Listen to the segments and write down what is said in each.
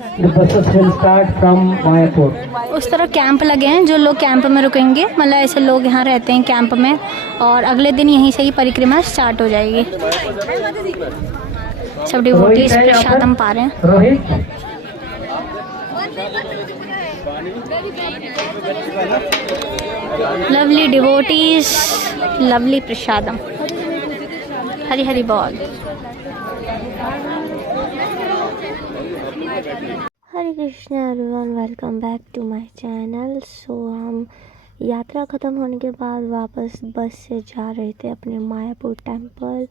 The buses will start from Mayapur. उस तरह camp लगे हैं, जो लोग कैंप में रुकेंगे, मतलब ऐसे लोग यहाँ रहते हैं कैंप में, और अगले दिन यहीं से ही परिक्रमा स्टार्ट हो जाएगी। सब डिवोटीज प्रसादम पा रहे हैं। Rohit, lovely devotees, lovely prasadam. Hari Hari बोल। Hare Krishna everyone, welcome back to my channel. So हम यात्रा ख़त्म होने के बाद वापस बस से जा रहे थे अपने मायापुर टेम्पल,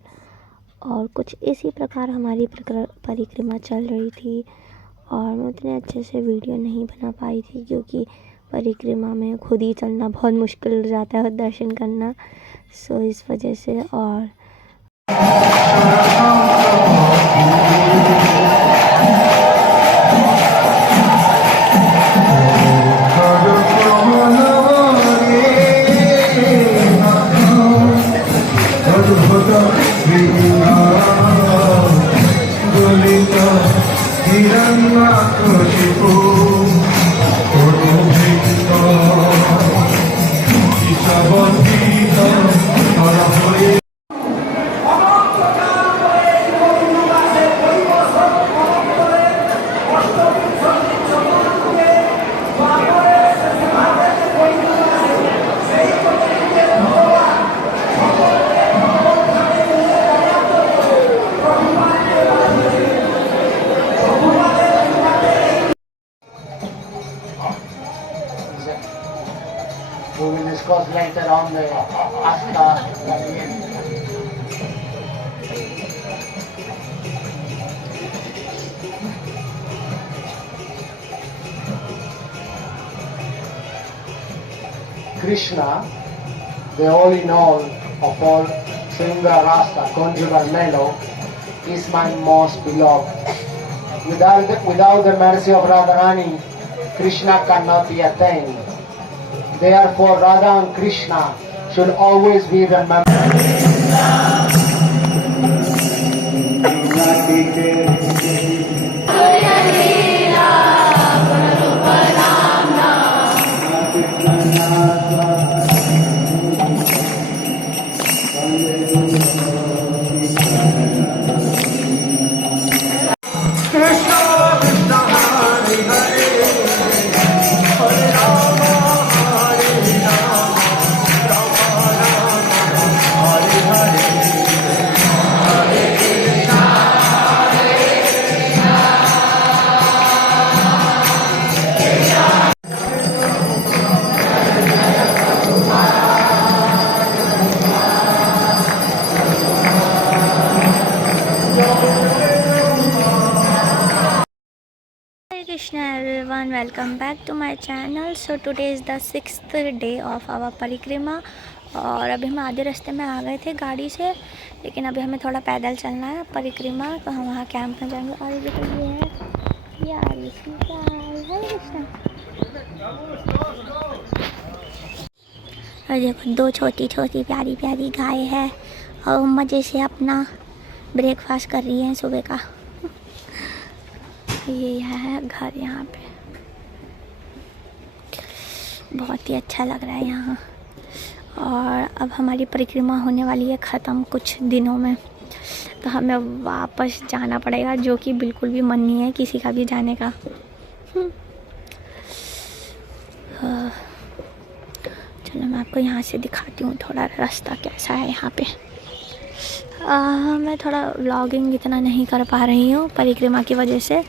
और कुछ इसी प्रकार हमारी परिक्रमा चल रही थी। और मैं उतने अच्छे से वीडियो नहीं बना पाई थी, क्योंकि परिक्रमा में खुद ही चलना बहुत मुश्किल हो जाता है और दर्शन करना, सो इस वजह से। और we will discuss later on the Asta Lavien. Krishna, the all in all of all Sringa Rasa, conjugal mellow, is my most beloved. Without the mercy of Radharani, Krishna cannot be attained. Therefore, Radha and Krishna should always be remembered. Krishna everyone, welcome back to my channel. So today is the 6th day of our परिक्रमा, और अभी हम आधे रास्ते में आ गए थे गाड़ी से, लेकिन अभी हमें थोड़ा पैदल चलना है परिक्रमा, तो हम वहाँ कैंप में जाएंगे। और देखो ये है यार, हरे कृष्णा। और देखो दो छोटी छोटी प्यारी प्यारी गाय है, और मज़े से अपना ब्रेकफास्ट कर रही है सुबह का। ये है घर, यहाँ पे बहुत ही अच्छा लग रहा है यहाँ। और अब हमारी परिक्रमा होने वाली है ख़त्म कुछ दिनों में, तो हमें वापस जाना पड़ेगा, जो कि बिल्कुल भी मन नहीं है किसी का भी जाने का। चलो मैं आपको यहाँ से दिखाती हूँ थोड़ा रास्ता कैसा है यहाँ पे। मैं थोड़ा व्लॉगिंग इतना नहीं कर पा रही हूँ परिक्रमा की वजह से,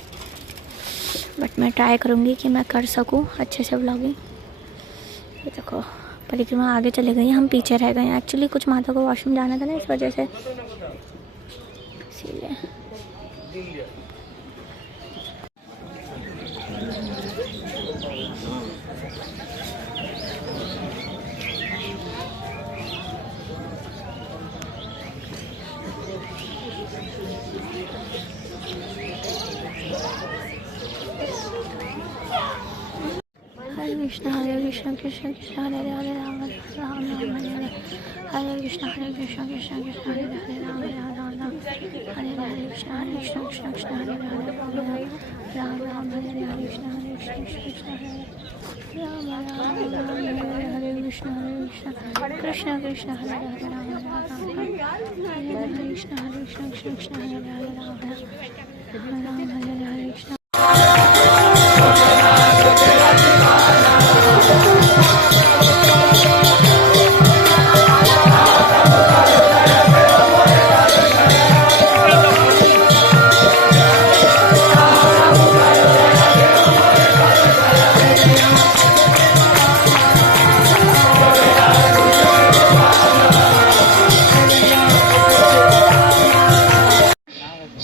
बट मैं ट्राई करूँगी कि मैं कर सकूँ अच्छे से व्लॉगिंग। ये देखो परिक्रमा आगे चले गई, हम पीछे रह गए हैं। एक्चुअली कुछ माता को वॉशरूम जाना था ना, इस वजह से, इसीलिए। हरे कृष्ण कृष्ण कृष्ण हरे हरे राम राम राम हरे हरे, हरे Krishna Krishna Krishna Hare Hare Ram Ram Ram Hare Hare, Krishna Krishna Krishna Hare Hare Ram Ram Krishna Krishna Hare Hare Rama Rama Hare Krishna Krishna Krishna Hare Hare Rama Hare Krishna.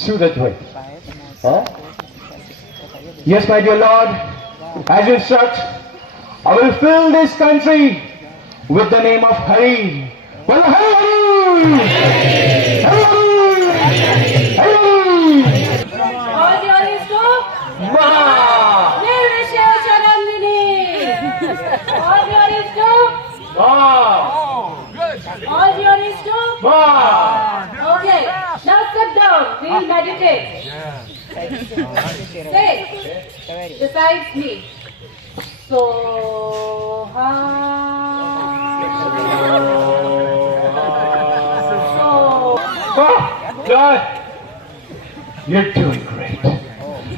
Sudatway. Huh? Yes, my dear Lord, as you instruct, I will fill this country with the name of Hari. Well, Hari! Hari! Hari! All your is to Maha! Nirvisheshanandini. All your is to Maha! all your is to Maha! okay. Now sit down. We'll meditate. Say besides me. So John, you're doing great.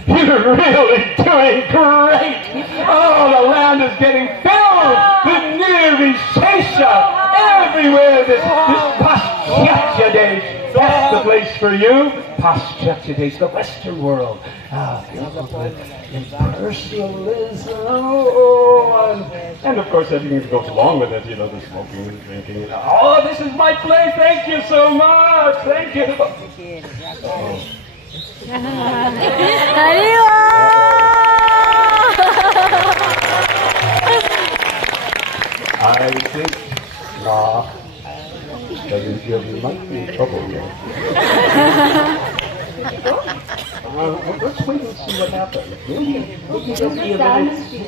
You're really doing great. Oh, the land is getting filled with Nirvishesha everywhere. This Paschatya Day. That's the place for you. Paschatya Day, the Western world. Filled with impersonalism. And of course, everything that goes along with it, you know, the smoking and drinking. Oh, this is my place. Thank you so much. Thank you. I think that you might be in trouble here. Let's wait and see what happens. Maybe he'll be a little,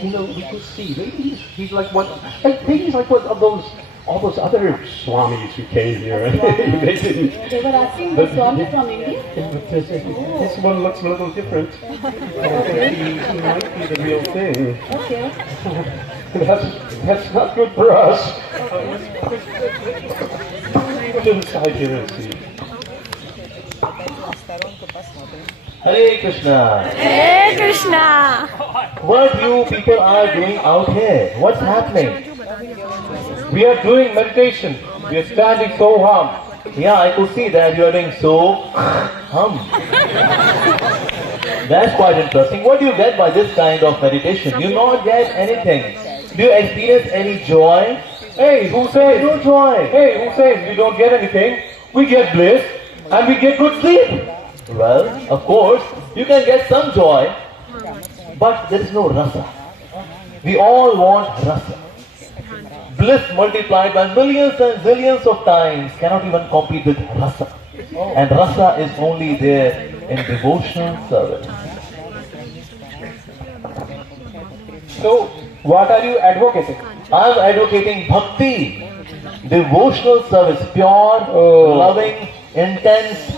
you know, we could see. Maybe he's like one. Maybe he's like one of those. All those other swamis who came here. They didn't. they were asking the Swami from India. This one looks a little different. I think he might be the real thing. Okay. That's not good for us. Go to the side here and see. Hare Krishna. Hare Krishna. What you people are doing out here? What's happening? We are doing meditation. We are standing so hum. Yeah, I could see that you are doing so hum. That's quite interesting. What do you get by this kind of meditation? You not get anything. Do you experience any joy? Hey, who says? No joy. Hey, who says we don't get anything? We get bliss and we get good sleep. Well, of course, you can get some joy, but there is no rasa. We all want rasa. Bliss multiplied by millions and zillions of times cannot even compete with rasa. And rasa is only there in devotional service. So, what are you advocating? I am advocating bhakti, devotional service, pure, loving, intense,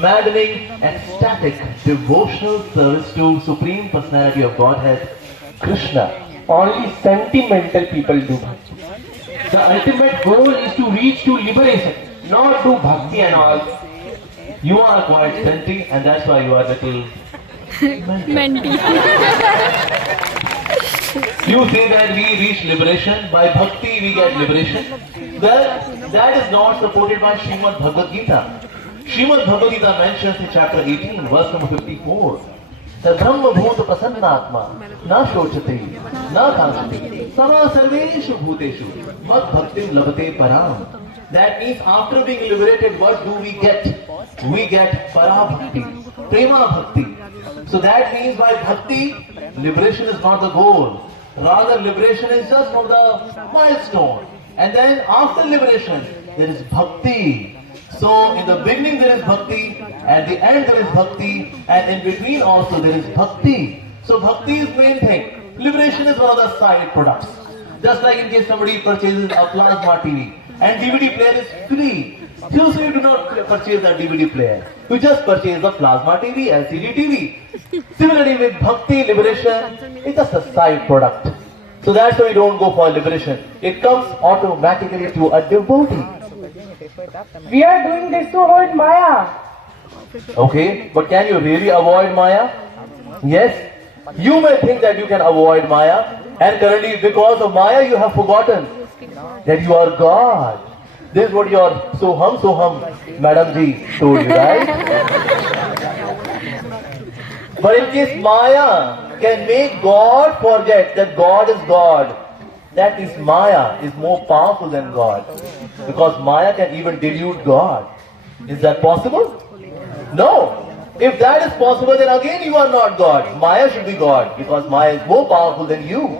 maddening, ecstatic devotional service to Supreme Personality of Godhead, Krishna. Only sentimental people do bhakti. The ultimate goal is to reach to liberation, not do bhakti and all. You are quite senti, and that's why you are little mental. You say that we reach liberation, by bhakti we get liberation. Well, that is not supported by Srimad Bhagavad Gita. Srimad Bhagavad Gita mentions in chapter 18, verse number 54, Sadhamma bhuta prasannatma, na shochate, na kansate, sama sarveshu bhuteshu, mad bhaktim labate param. That means after being liberated, what do we get? We get para-bhakti, prema-bhakti. So that means by bhakti, liberation is not the goal. Rather, liberation is just for the milestone. And then after liberation, there is bhakti. So in the beginning there is bhakti, at the end there is bhakti, and in between also there is bhakti. So bhakti is main thing. Liberation is one of the side products. Just like in case somebody purchases a plasma TV and DVD player is free. So you do not purchase a DVD player. You just purchase a plasma TV, LCD TV. Similarly with Bhakti liberation, it's just a side product. So that's why we don't go for liberation. It comes automatically to a devotee. We are doing this to avoid Maya. Okay, but can you really avoid Maya? Yes. You may think that you can avoid Maya, and currently because of Maya you have forgotten that you are God. This is what your Soham Madam Ji told you, right? But in case Maya can make God forget that God is God, that is Maya is more powerful than God. Because Maya can even delude God. Is that possible? No. If that is possible, then again you are not God. Maya should be God because Maya is more powerful than you.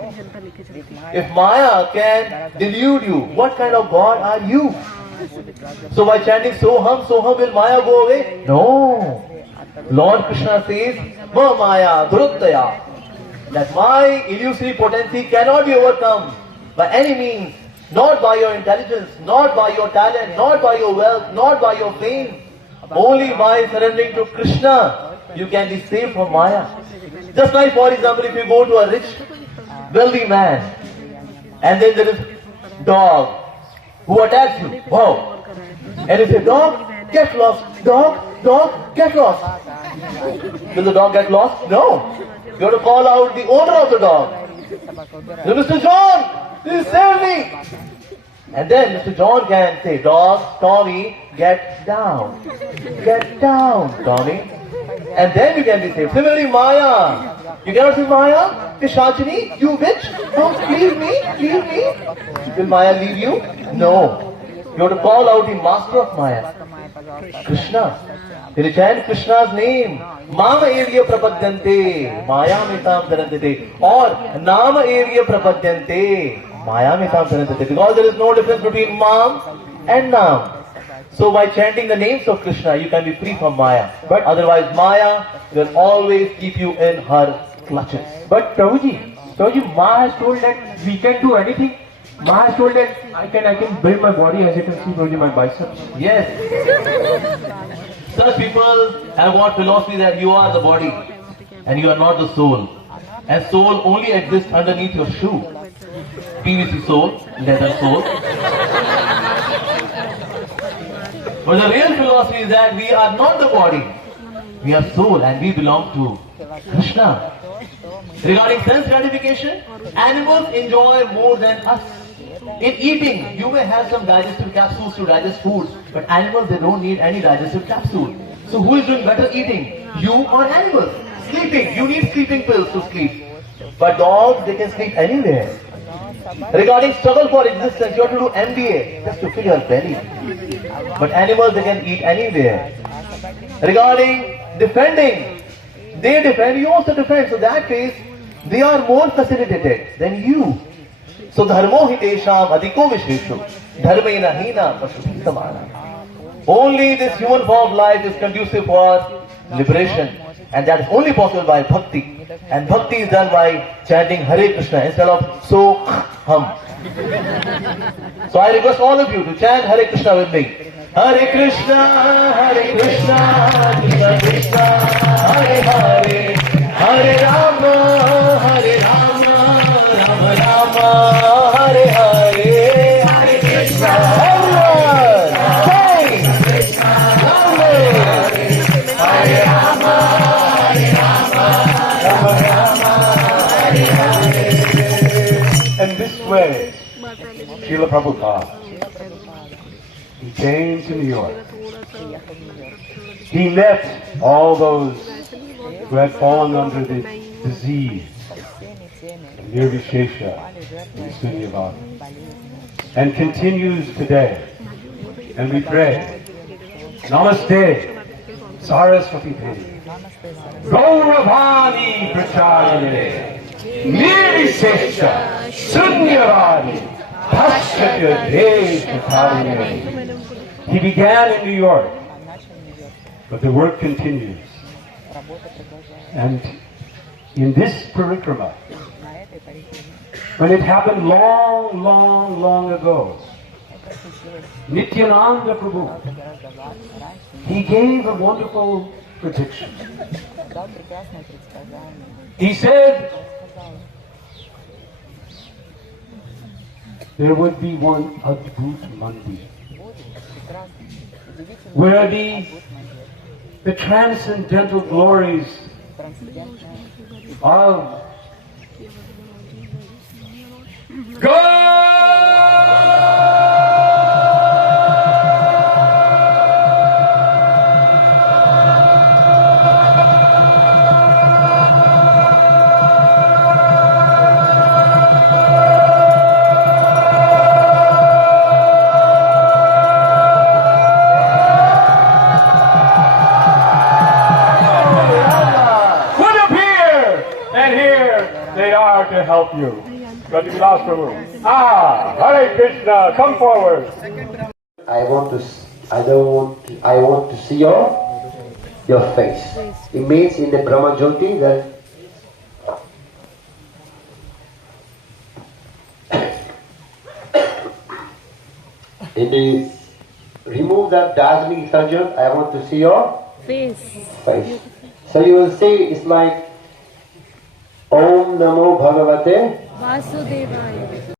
If Maya can delude you, what kind of God are you? So by chanting Soham, will Maya go away? No. Lord Krishna says, Ma Maya Dhuruttaya, that my illusory potency cannot be overcome by any means, not by your intelligence, not by your talent, not by your wealth, not by your fame. Only by surrendering to Krishna, you can be saved from Maya. Just like, for example, if you go to a rich, wealthy man, and then there is dog who attacks you. Wow! And you say, dog, get lost. Dog, get lost. Will the dog get lost? No. You have to call out the owner of the dog. Mr. John, please save me. And then Mr. John can say, dog, Tommy, get down. Get down, Tommy. And then you can be saved. Similarly, Maya. You cannot say, Maya, Pishachini, you witch, don't leave me. Will Maya leave you? No. You have to call out the master of Maya, Krishna. Then you chant Krishna's name. Mama Evya Prapadyante, Maya Metam Dharandate. Or Nama Evya Prapadyante, Maya Metam Dharandate. Because there is no difference between Mam and Nam. So by chanting the names of Krishna, you can be free from Maya. But otherwise Maya will always keep you in her clutches. But Prabhuji, Ma has told that we can do anything. Ma has told that I can build my body, as you can see, Prabhuji, my biceps. Yes. Such people have what philosophy that you are the body and you are not the soul. And soul only exists underneath your shoe. PVC sole, leather sole. But the real philosophy is that we are not the body. We are soul and we belong to Krishna. Regarding sense gratification, animals enjoy more than us. In eating, you may have some digestive capsules to digest foods, but animals, they don't need any digestive capsule. So who is doing better eating? You or animals? Sleeping, you need sleeping pills to sleep. But dogs, they can sleep anywhere. Regarding struggle for existence, you have to do MBA just to fill your belly. But animals, they can eat anywhere. Regarding defending, they defend, you also defend. So that case, they are more facilitated than you. So dharmo hitesham adhiko visheshu dharmena hina pashuti samana. Only this human form of life is conducive for liberation, and that is only possible by bhakti. And bhakti is done by chanting Hare Krishna instead of Soham. So I request all of you to chant Hare Krishna with me. Hare Krishna, Krishna Krishna, Hare Hare, Hare Rama, Rama Rama, Hare Hare, Hare Krishna, everyone, sing, Krishna, Hare Rama, Rama Rama, Hare Hare. And this way, Srila Prabhupada, he came to New York. He met all those who had fallen under the disease of Nirvishesha and Sunyavadi, and continues today. And we pray, Namaste, Saraswati Devi, Gauravani Pracharine, Nirvishesha, Sunyavadi, Pashyatya Dev. He began in New York, but the work continues. And in this parikrama, when it happened long ago, Nityananda Prabhu, he gave a wonderful prediction. He said there would be one Adbhut Mandir where the transcendental glories of to help you. Radhivilas Prabhu. Hare Krishna, come forward. I want to see your face. It means in the Brahma Jyoti that in the remove that dazzling effulgence, I want to see your face. So you will see it's like Om Namo Bhagavate Vasudevaya.